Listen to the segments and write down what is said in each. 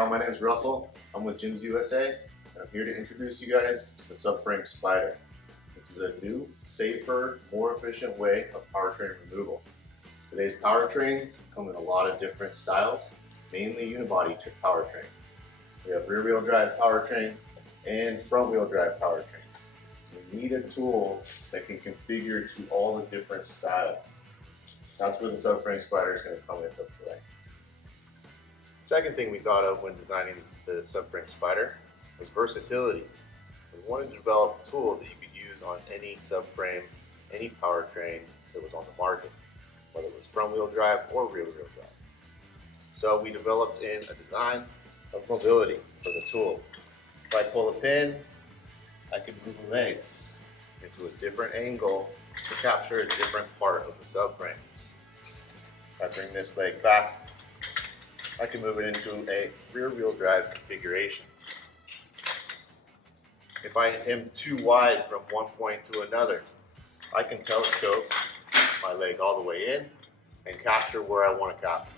y'all, my name is Russell. I'm with Gyms USA, and I'm here to introduce you guys to the Subframe Spider. This is a new, safer, more efficient way of powertrain removal. Today's powertrains come in a lot of different styles, mainly unibody powertrains. We have rear-wheel drive powertrains and front-wheel drive powertrains. We need a tool that can configure to all the different styles. That's where the Subframe Spider is going to come into play. Second thing we thought of when designing the Subframe Spider was versatility. We wanted to develop a tool that you could use on any subframe, any powertrain that was on the market, whether it was front-wheel drive or rear-wheel drive. So we developed in a design of mobility for the tool. If I pull a pin, I can move a leg into a different angle to capture a different part of the subframe. If I bring this leg back, I can move it into a rear-wheel drive configuration. If I am too wide from one point to another, I can telescope my leg all the way in and capture where I want to capture.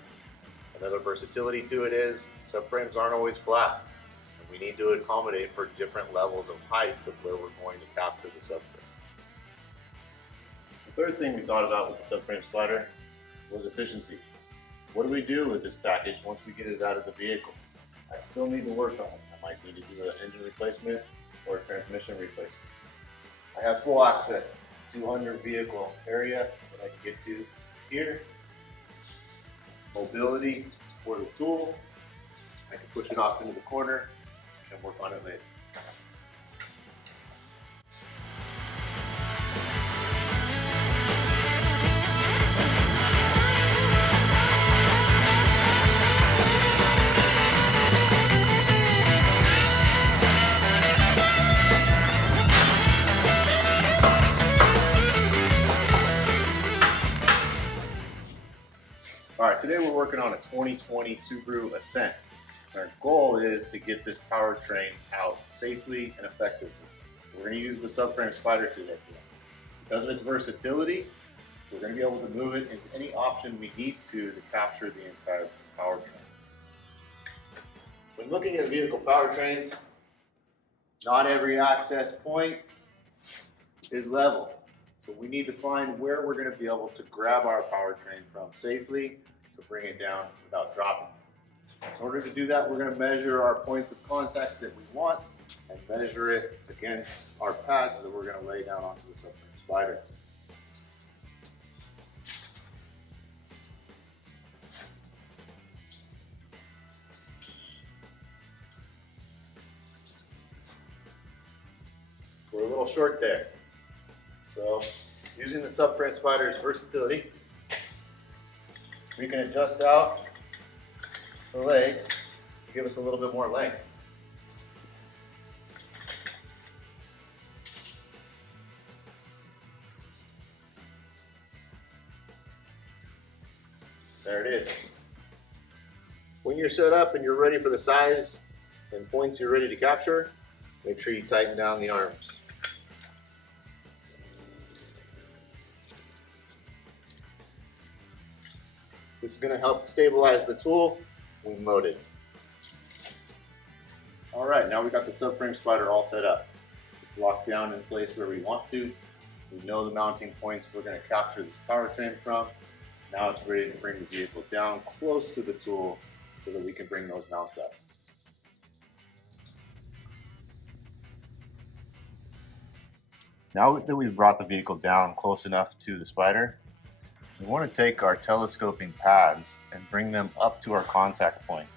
Another versatility to it is subframes aren't always flat, and we need to accommodate for different levels of heights of where we're going to capture the subframe. The third thing we thought about with the Subframe Spider was efficiency. What do we do with this package once we get it out of the vehicle? I still need to work on it. I might need to do an engine replacement or a transmission replacement. I have full access to under vehicle area that I can get to here. Mobility for the tool. I can push it off into the corner and work on it later. Alright, today we're working on a 2020 Subaru Ascent. Our goal is to get this powertrain out safely and effectively. We're going to use the Subframe Spider to that. Because of its versatility, we're going to be able to move it into any option we need to capture the entire powertrain. When looking at vehicle powertrains, not every access point is level. So we need to find where we're going to be able to grab our powertrain from safely to bring it down without dropping it. In order to do that, we're going to measure our points of contact that we want and measure it against our pads that we're going to lay down onto the Subframe Spider. We're a little short there. So, using the Subframe Spider's versatility, we can adjust out the legs to give us a little bit more length. There it is. When you're set up and you're ready for the size and points you're ready to capture, make sure you tighten down the arms. This is going to help stabilize the tool when we load it. All right, now we got the Subframe Spider all set up. It's locked down in place where we want to. We know the mounting points we're going to capture this powertrain from. Now it's ready to bring the vehicle down close to the tool so that we can bring those mounts up. Now that we've brought the vehicle down close enough to the Spider, we want to take our telescoping pads and bring them up to our contact point.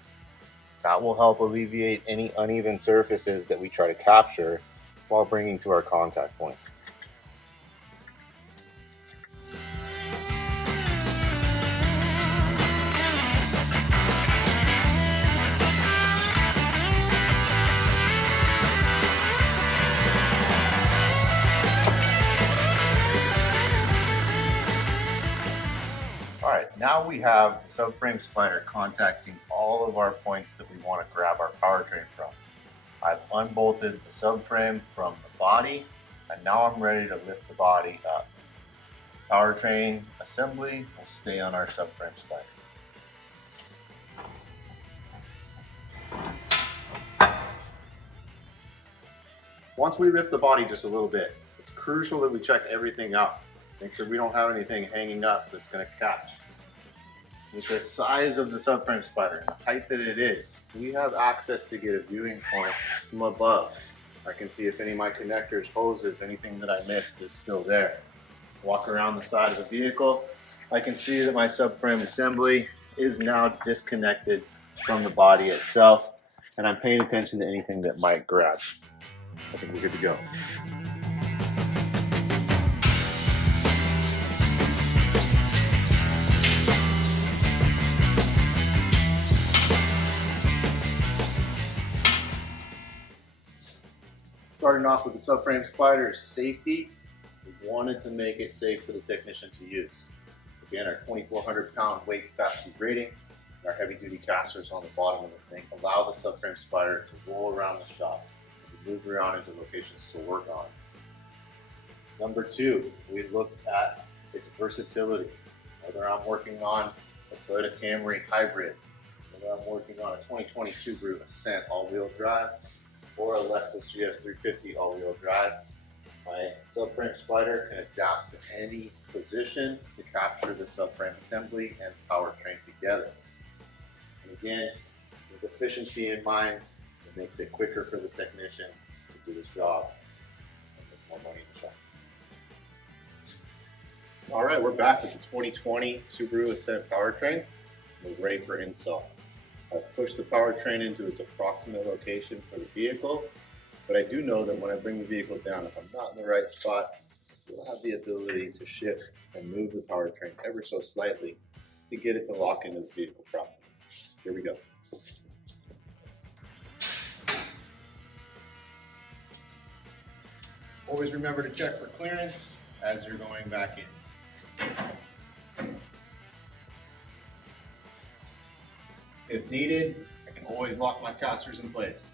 That will help alleviate any uneven surfaces that we try to capture while bringing to our contact points. Alright, now we have the Subframe Spider contacting all of our points that we want to grab our powertrain from. I've unbolted the subframe from the body, and now I'm ready to lift the body up. Powertrain assembly will stay on our Subframe Spider. Once we lift the body just a little bit, it's crucial that we check everything out. Make sure we don't have anything hanging up that's going to catch. With the size of the subframe spider and the height that it is, we have access to get a viewing point from above. I can see if any of my connectors, hoses, anything that I missed is still there. Walk around the side of the vehicle, I can see that my subframe assembly is now disconnected from the body itself, and I'm paying attention to anything that might grab. I think we're good to go. Starting off with the subframe spider's safety, we wanted to make it safe for the technician to use. Again, our 2,400 pound weight capacity rating, and our heavy duty casters on the bottom of the thing allow the subframe spider to roll around the shop and to move around into locations to work on. Number two, we looked at its versatility. Whether I'm working on a Toyota Camry hybrid, whether I'm working on a 2020 Subaru Ascent all-wheel drive, or a Lexus GS350 all-wheel drive, my subframe spider can adapt to any position to capture the subframe assembly and powertrain together. And again, with efficiency in mind, it makes it quicker for the technician to do his job and make more money in the shop. All right, we're back with the 2020 Subaru Ascent powertrain. We're ready for install. I've pushed the powertrain into its approximate location for the vehicle, but I do know that when I bring the vehicle down, if I'm not in the right spot, I still have the ability to shift and move the powertrain ever so slightly to get it to lock into the vehicle properly. Here we go. Always remember to check for clearance as you're going back in. If needed, I can always lock my casters in place.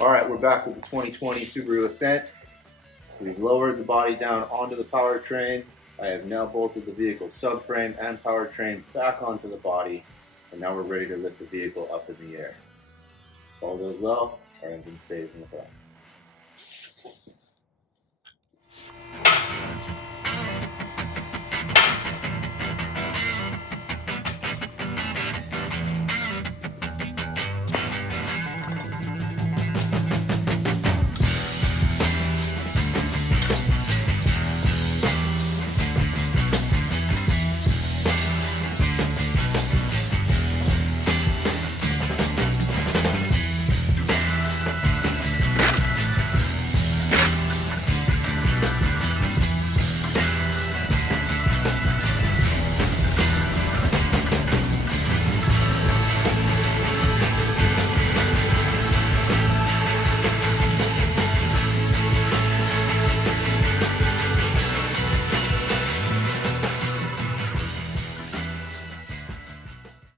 All right, we're back with the 2020 Subaru Ascent. We've lowered the body down onto the powertrain. I have now bolted the vehicle's subframe and powertrain back onto the body, and now we're ready to lift the vehicle up in the air. If all goes well, our engine stays in the front.